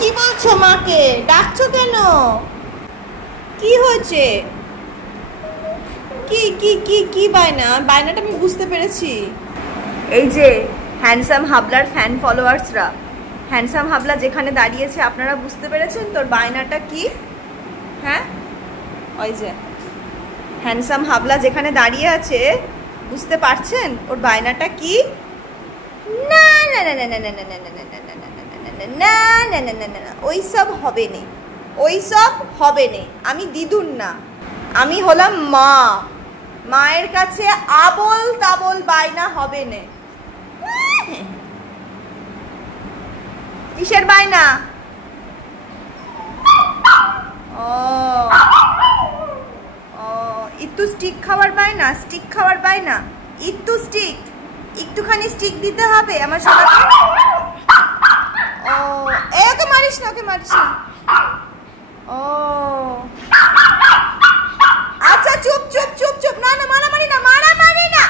কি বলছো? মাকে ডাকছো কেন? কি হয়েছে? কি কি কি কি বায়না? বায়নাটা আমি বুঝতে পেরেছি। এই যে হ্যান্ডসাম হাবলার ফ্যান ফলোয়ার্সরা, হ্যান্ডসাম হাবলা যেখানে দাঁড়িয়েছে আপনারা বুঝতে পেরেছেন তোর বায়নাটা কি? হ্যাঁ, ওই যে হ্যান্ডসাম হাবলা যেখানে দাঁড়িয়ে আছে বুঝতে পারছেন ওর বায়নাটা কি? না না না না না না না না না না না না না না না না, ওইসব হবে না, ওইসব হবে না। আমি দিদুন না, আমি হলাম মা। মায়ের কাছে আবল তাবল বায়না হবে না। কিসের বায়না? ও ও, একটু স্টিক খাওয়ার বায়না, স্টিক খাওয়ার বায়না, একটু স্টিক, একটুখানি স্টিক দিতে হবে আমার সাথে। ও, ওকে মারিস না, ওকে মারিস না। ও আচ্ছা, চুপ চুপ চুপ চুপ। না না, মারামারি না, মারামারি না।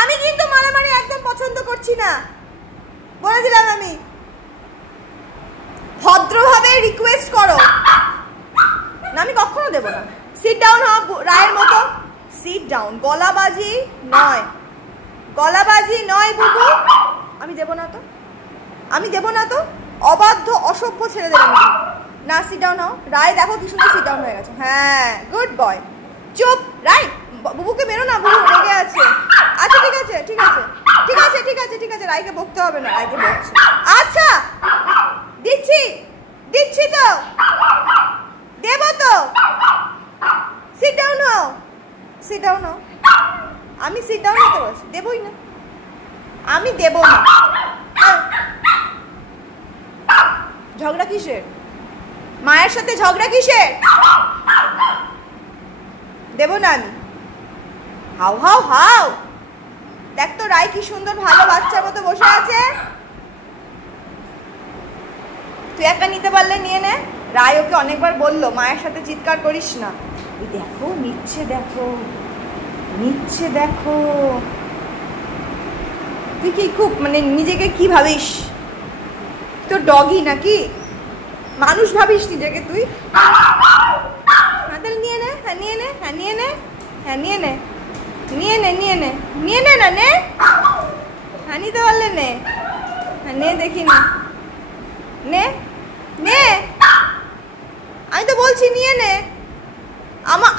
আমি কিন্তু মারামারি একদম পছন্দ করছি না, বলে দিলাম। আমি ভদ্রভাবে রিকোয়েস্ট করো না, আমি কখনো দেবো না। সিট ডাউন হ রায়ের মতো, সিট ডাউন। গলাবাজি নয়, গলাবাজি নয় বুবু। আমি দেবো না তো, আমি দেবো না তো। অবাধ্য অসভ্য ছেড়ে দেবেন না। সিট ডাউন হও রায়। দেখো কি সুন্দর সিট ডাউন হয়ে গেছে। হ্যাঁ, গুড বয়। চুপ রায়, বুবুকে মেরো না, বুবু রেগে আছে। আচ্ছা ঠিক আছে ঠিক আছে ঠিক আছে ঠিক আছে ঠিক আছে, রায়কে বকতে হবে না, রায়কে বকছে। আচ্ছা দিচ্ছি দিচ্ছি তো, দেবো তো। সিট ডাউন হও, সিট ডাউন হও। আমি সিট ডাউন হতে বলছি, দেবই না, আমি দেবো না। ঝগড়া কিসের? মায়ের সাথে ঝগড়া কিসের? দেব না আমি। হাও হাও হাও। দেখ তো রায় কি সুন্দর ভালো বাচ্চার মতো বসে আছে। তুই একা নিতে পারলে নিয়ে নে। রায় ওকে অনেকবার বললো মায়ের সাথে চিৎকার করিস না। এই দেখো নিচ্ছে, দেখো নিচ্ছে, দেখো। তুই কি খুব মানে নিজেকে কি ভাবিস? তোর ডগি নাকি মানুষ ভাবিস নিজেকে তুই? তাহলে নিয়ে নে। হ্যাঁ নিয়ে নে, হ্যাঁ নিয়ে নে, হ্যাঁ নিয়ে নে, নিয়ে নে, নিয়ে নে, নিয়ে নে না, নে। হ্যাঁ নিতে পারলে নে, হ্যাঁ নে, দেখি নে, নে নে। আমি তো বলছি নিয়ে নে।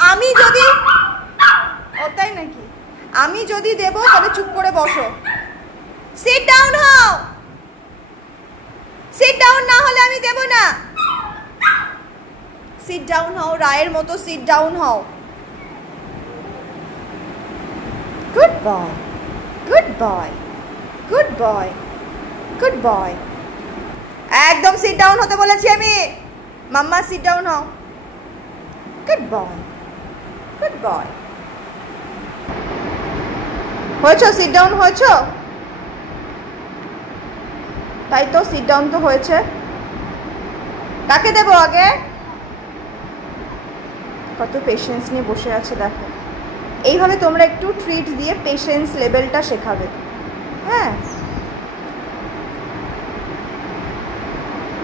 আমি যদি, ও তাই নাকি, আমি যদি দেবো তাহলে চুপ করে বসো। সিট ডাউন হও, সিট ডাউন না হলে আমি দেব না। সিট ডাউন হও রায়ের মতো, সিট ডাউন হও। Good boy, good boy, good boy, good boy. একদম সিট ডাউন হতে বলেছি আমি। মাম্মা সিট ডাউন হও। Good boy, good boy. হয়েছো? সিট ডাউন হয়েছো? তাই তো, সিট ডাউন তো হয়েছে। কাকে দেবো আগে? কত পেশেন্স নিয়ে বসে আছে দেখো। এইভাবে তোমরা একটু ট্রিট দিয়ে পেশেন্স লেভেলটা শেখাবে। হ্যাঁ,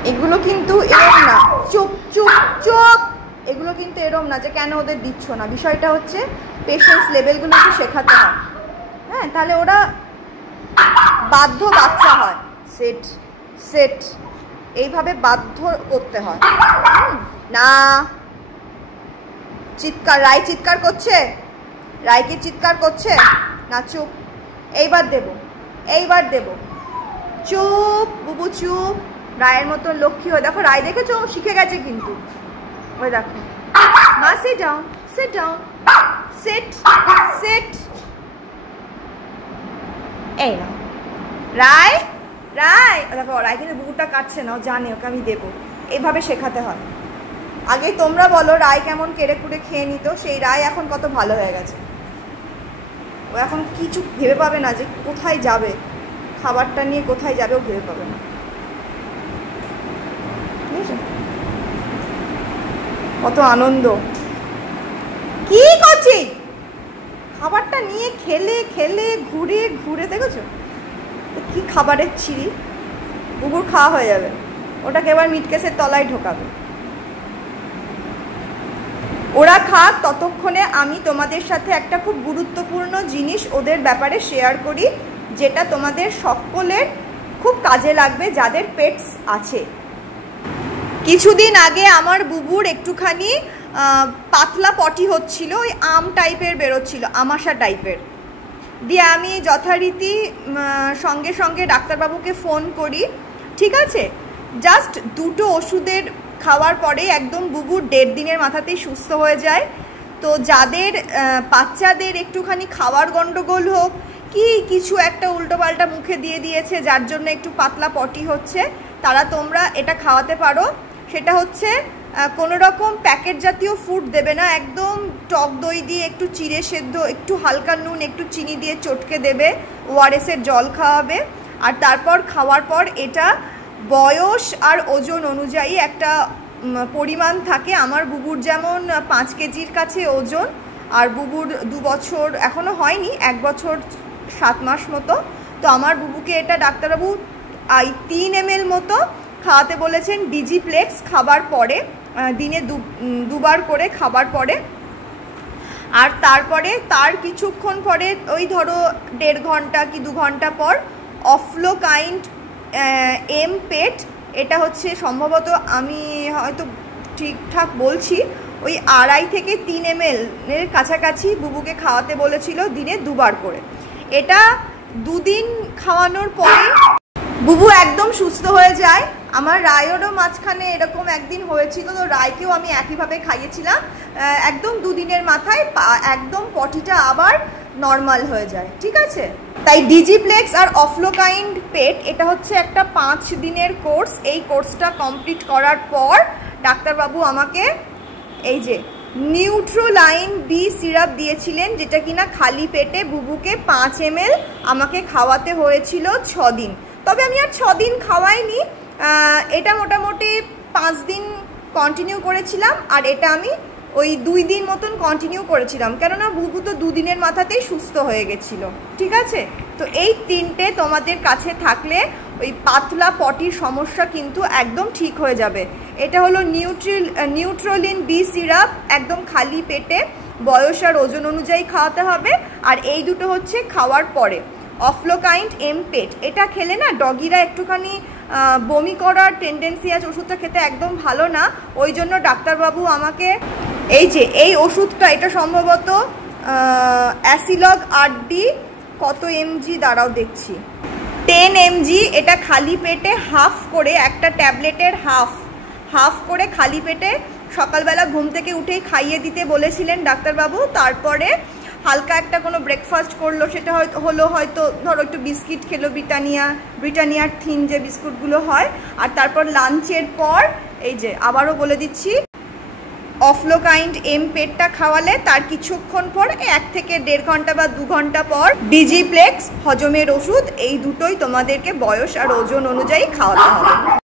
এগুলো কিন্তু এরম না। চুপ চুপ চুপ। এগুলো কিন্তু এরম না যে কেন ওদের দিচ্ছ না। বিষয়টা হচ্ছে পেশেন্স লেভেলগুলো একটু শেখাতে হয়। হ্যাঁ, তাহলে ওরা বাধ্য বাচ্চা হয়। সেট সেট এইভাবে বাধ্য করতে হয় না। চিৎকার, রায় চিৎকার করছে, রায় কি চিৎকার করছে না? চুপ। এইবার দেব, এইবার দেব। চুপ বুবু চুপ। রায়ের মতো লক্ষ্মী হয়ে দেখো। রায় দেখেছো শিখে গেছে কিন্তু। ওই দেখো মা। Sit down, sit down, sit sit. এই না রায়, রায় দেখো রায় কিন্তু বুকুটা কাটছে না, ও জানে ওকে আমি দেবো। এইভাবে শেখাতে হয়। আগে তোমরা বলো রায় কেমন কেড়ে কুড়ে খেয়ে নিত, সেই রায় এখন কত ভালো হয়ে গেছে। ও এখন কিছু ভেবে পাবে না যে কোথায় যাবে, খাবারটা নিয়ে কোথায় যাবে ও ভেবে পাবে না। কত আনন্দ। কি করছি? খাবারটা নিয়ে খেলে খেলে ঘুরে ঘুরে, দেখেছো কি খাবারের ছিরি। বুবুর খাওয়া হয়ে যাবে। ওটাকে এবার মিট কেসের তলায় ঢোকাবে। ওরা খাক, ততক্ষণে আমি তোমাদের সাথে একটা খুব গুরুত্বপূর্ণ জিনিস ওদের ব্যাপারে শেয়ার করি, যেটা তোমাদের সকলের খুব কাজে লাগবে যাদের পেটস আছে। কিছুদিন আগে আমার বুবুর একটুখানি পাতলা পটি হচ্ছিল, ওই আম টাইপের বেরোচ্ছিল, আমাশা টাইপের। দিয়ে আমি যথারীতি সঙ্গে সঙ্গে ডাক্তারবাবুকে ফোন করি, ঠিক আছে। জাস্ট 2টো ওষুধের খাওয়ার পরে একদম বুবুর 1.5 দিনের মাথাতেই সুস্থ হয়ে যায়। তো যাদের বাচ্চাদের একটুখানি খাওয়ার গন্ডগোল হোক কি কিছু একটা উল্টোপাল্টা মুখে দিয়ে দিয়েছে যার জন্য একটু পাতলা পটি হচ্ছে, তারা তোমরা এটা খাওয়াতে পারো। সেটা হচ্ছে কোনো রকম প্যাকেট জাতীয় ফুড দেবে না, একদম টক দই দিয়ে একটু চিড়ে সেদ্ধ, একটু হালকা নুন, একটু চিনি দিয়ে চটকে দেবে, ওআরএসের জল খাওয়াবে। আর তারপর খাওয়ার পর এটা বয়স আর ওজন অনুযায়ী একটা পরিমাণ থাকে। আমার বুবুর যেমন 5 কেজির কাছে ওজন, আর বুবুর 2 বছর এখনও হয়নি, 1 বছর 7 মাস মতো। তো আমার বুবুকে এটা ডাক্তারবাবু 3 ml মতো খাওয়াতে বলেছেন ডিজিপ্লেক্স খাবার পরে, দিনে 2 বার করে খাবার পরে। আর তারপরে তার কিছুক্ষণ পরে ওই ধরো 1.5 ঘন্টা কি 2 ঘন্টা পর অফ্লোকাইন্ড এম পেট, এটা হচ্ছে সম্ভবত, আমি হয়তো ঠিকঠাক বলছি, ওই 2.5 থেকে 3 ml এর কাছাকাছি বুবুকে খাওয়াতে বলেছিল দিনে 2 বার করে। এটা 2 দিন খাওয়ানোর পরে বুবু একদম সুস্থ হয়ে যায়। আমার রায়েরও মাঝখানে এরকম একদিন হয়েছিল, তো রায়কেও আমি একইভাবে খাইয়েছিলাম। একদম 2 দিনের মাথায় একদম পটিটা আবার নর্মাল হয়ে যায়, ঠিক আছে। তাই ডিজিপ্লেক্স আর অফ্লোকাইন্ড পেট এটা হচ্ছে একটা 5 দিনের কোর্স। এই কোর্সটা কমপ্লিট করার পর ডাক্তারবাবু আমাকে এই যে নিউট্রোলাইন বি সিরাপ দিয়েছিলেন, যেটা কিনা খালি পেটে বুবুকে 5 ml আমাকে খাওয়াতে হয়েছিল 6 দিন। তবে আমি আর 6 দিন খাওয়াইনি, এটা মোটামুটি 5 দিন কন্টিনিউ করেছিলাম, আর এটা আমি ওই 2 দিন মতন কন্টিনিউ করেছিলাম, কেননা বুবু তো 2 দিনের মাথাতেই সুস্থ হয়ে গেছিলো, ঠিক আছে। তো এই 3টে তোমাদের কাছে থাকলে ওই পাতলা পটির সমস্যা কিন্তু একদম ঠিক হয়ে যাবে। এটা হলো নিউট্রোলিন বি সিরাপ, একদম খালি পেটে বয়স আর ওজন অনুযায়ী খাওয়াতে হবে। আর এই দুটো হচ্ছে খাওয়ার পরে। অফ্লোকাইন্ড এম পেট এটা খেলে না ডগিরা একটুখানি বমি করার টেন্ডেন্সি আছে, ওষুধটা খেতে একদম ভালো না। ওই জন্য ডাক্তারবাবু আমাকে এই যে এই ওষুধটা, এটা সম্ভবত অ্যাসিলগ 8D, কত এমজি দাঁড়াও দেখছি, 10 mg। এটা খালি পেটে হাফ করে, একটা ট্যাবলেটের হাফ করে খালি পেটে সকালবেলা ঘুম থেকে উঠেই খাইয়ে দিতে বলেছিলেন ডাক্তারবাবু। তারপরে হালকা একটা কোনো ব্রেকফাস্ট করলো, সেটা হয়তো ধরো একটু বিস্কিট খেলো, ব্রিটানিয়ার থিন যে বিস্কুটগুলো হয়। আর তারপর লাঞ্চের পর এই যে আবারও বলে দিচ্ছি, অফ্লোকাইন্ড এম পেটটা খাওয়ালে তার কিছুক্ষণ পর 1 থেকে 1.5 ঘন্টা বা 2 ঘন্টা পর ডিজিপ্লেক্স হজমের ওষুধ, এই দুটোই তোমাদেরকে বয়স আর ওজন অনুযায়ী খাওয়াতে হবে।